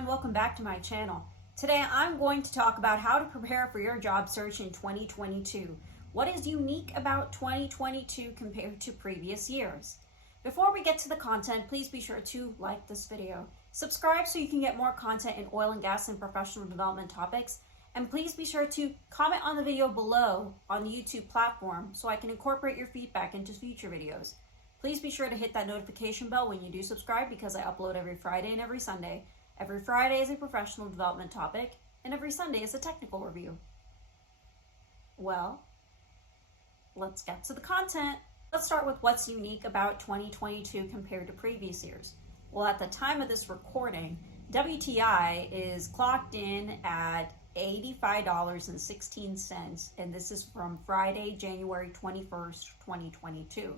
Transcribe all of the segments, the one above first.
everyone, welcome back to my channel. Today I'm going to talk about how to prepare for your job search in 2022. What is unique about 2022 compared to previous years? Before we get to the content, please be sure to like this video. Subscribe so you can get more content in oil and gas and professional development topics. And please be sure to comment on the video below on the YouTube platform so I can incorporate your feedback into future videos. Please be sure to hit that notification bell when you do subscribe because I upload every Friday and every Sunday. Every Friday is a professional development topic, and every Sunday is a technical review. Well, let's get to the content. Let's start with what's unique about 2022 compared to previous years. Well, at the time of this recording, WTI is clocked in at $85.16, and this is from Friday, January 21st, 2022,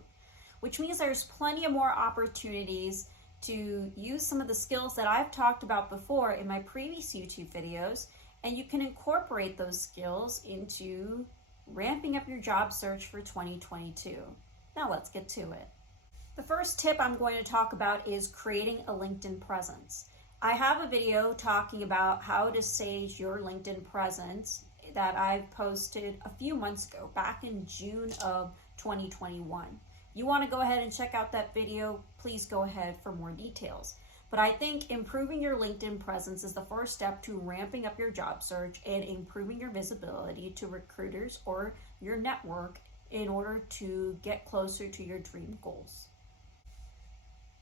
which means there's plenty of more opportunities to use some of the skills that I've talked about before in my previous YouTube videos, and you can incorporate those skills into ramping up your job search for 2022. Now let's get to it. The first tip I'm going to talk about is creating a LinkedIn presence. I have a video talking about how to stage your LinkedIn presence that I've posted a few months ago, back in June of 2021. You want to go ahead and check out that video, please go ahead for more details. But I think improving your LinkedIn presence is the first step to ramping up your job search and improving your visibility to recruiters or your network in order to get closer to your dream goals.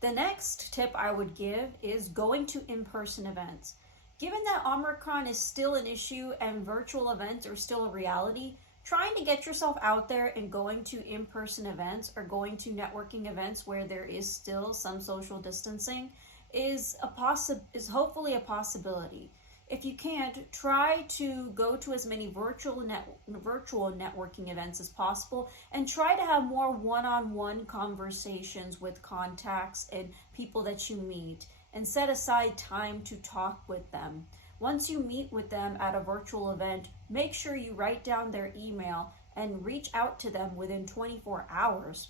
The next tip I would give is going to in-person events. Given that Omicron is still an issue and virtual events are still a reality, trying to get yourself out there and going to in-person events or going to networking events where there is still some social distancing is hopefully a possibility. If you can't, try to go to as many virtual networking events as possible and try to have more one-on-one conversations with contacts and people that you meet, and set aside time to talk with them. Once you meet with them at a virtual event, make sure you write down their email and reach out to them within 24 hours.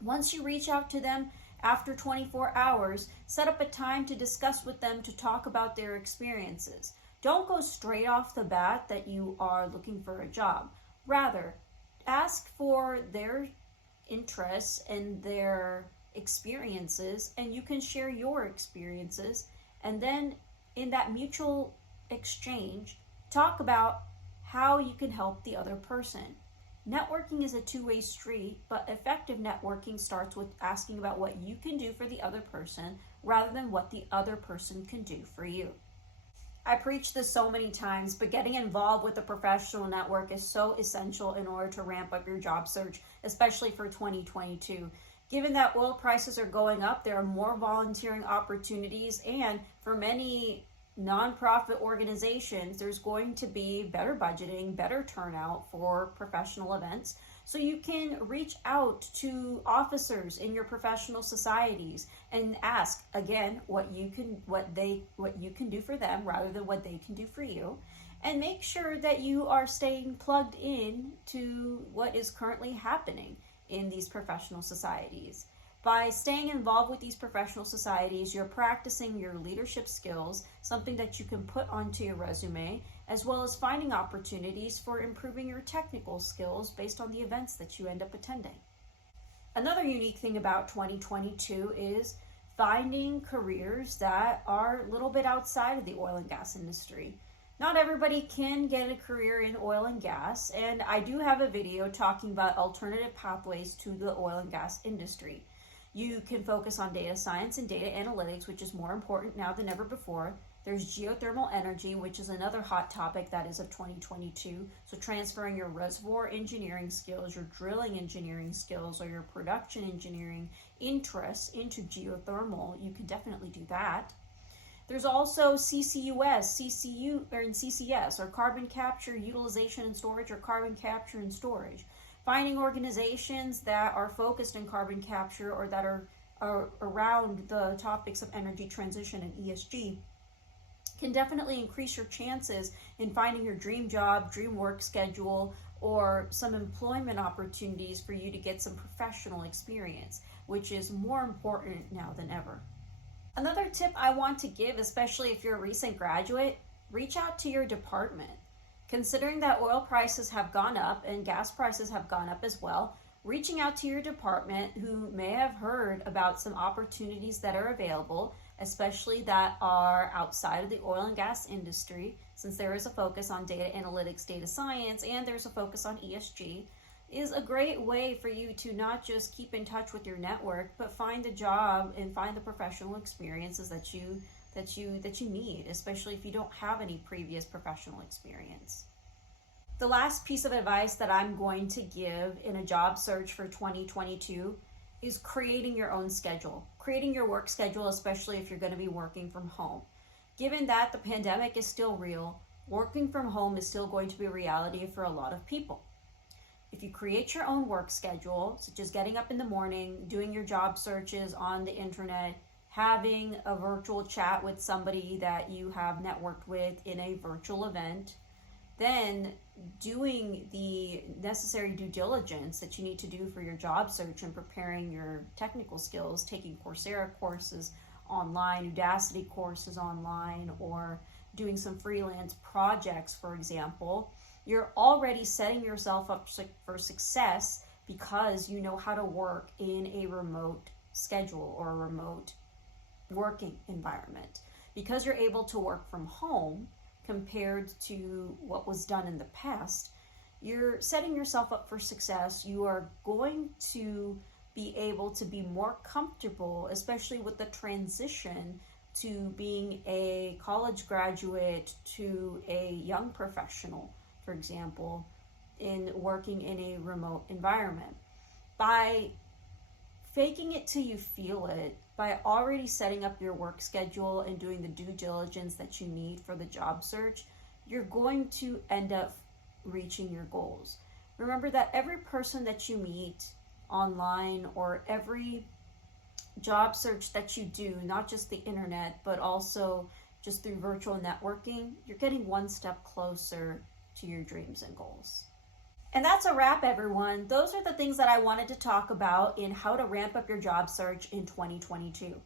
Once you reach out to them after 24 hours, set up a time to discuss with them to talk about their experiences. Don't go straight off the bat that you are looking for a job. Rather, ask for their interests and their experiences, and you can share your experiences, and then in that mutual exchange, talk about how you can help the other person. Networking is a two-way street, but effective networking starts with asking about what you can do for the other person rather than what the other person can do for you. I preach this so many times, but getting involved with a professional network is so essential in order to ramp up your job search, especially for 2022. Given that oil prices are going up, there are more volunteering opportunities, and for many nonprofit organizations, there's going to be better budgeting, better turnout for professional events. So you can reach out to officers in your professional societies and ask again what you can do for them rather than what they can do for you. And make sure that you are staying plugged in to what is currently happening in these professional societies. By staying involved with these professional societies, you're practicing your leadership skills, something that you can put onto your resume, as well as finding opportunities for improving your technical skills based on the events that you end up attending. Another unique thing about 2022 is finding careers that are a little bit outside of the oil and gas industry. Not everybody can get a career in oil and gas, and I do have a video talking about alternative pathways to the oil and gas industry. You can focus on data science and data analytics, which is more important now than ever before. There's geothermal energy, which is another hot topic that is of 2022. So transferring your reservoir engineering skills, your drilling engineering skills, or your production engineering interests into geothermal, you can definitely do that. There's also CCS, or carbon capture, utilization and storage, or carbon capture and storage. Finding organizations that are focused in carbon capture or that are around the topics of energy transition and ESG can definitely increase your chances in finding your dream job, dream work schedule, or some employment opportunities for you to get some professional experience, which is more important now than ever. Another tip I want to give, especially if you're a recent graduate, reach out to your department. Considering that oil prices have gone up and gas prices have gone up as well, reaching out to your department who may have heard about some opportunities that are available, especially that are outside of the oil and gas industry, since there is a focus on data analytics, data science, and there's a focus on ESG, is a great way for you to not just keep in touch with your network, but find a job and find the professional experiences that you need, especially if you don't have any previous professional experience. The last piece of advice that I'm going to give in a job search for 2022 is creating your own schedule, creating your work schedule, especially if you're going to be working from home. Given that the pandemic is still real, working from home is still going to be a reality for a lot of people. If you create your own work schedule, such as getting up in the morning, doing your job searches on the internet, having a virtual chat with somebody that you have networked with in a virtual event, then doing the necessary due diligence that you need to do for your job search and preparing your technical skills, taking Coursera courses online, Udacity courses online, or doing some freelance projects, for example, you're already setting yourself up for success because you know how to work in a remote schedule or a remote working environment. Because you're able to work from home compared to what was done in the past, you're setting yourself up for success. You are going to be able to be more comfortable, especially with the transition to being a college graduate to a young professional, for example, in working in a remote environment. By faking it till you feel it, by already setting up your work schedule and doing the due diligence that you need for the job search, you're going to end up reaching your goals. Remember that every person that you meet online or every job search that you do, not just the internet, but also just through virtual networking, you're getting one step closer to your dreams and goals. And that's a wrap, everyone. Those are the things that I wanted to talk about in how to ramp up your job search in 2022.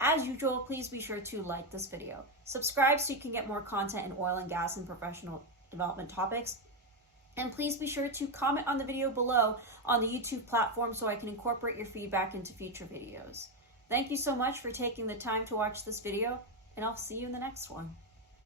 As usual, please be sure to like this video. Subscribe so you can get more content in oil and gas and professional development topics. And please be sure to comment on the video below on the YouTube platform so I can incorporate your feedback into future videos. Thank you so much for taking the time to watch this video, and I'll see you in the next one.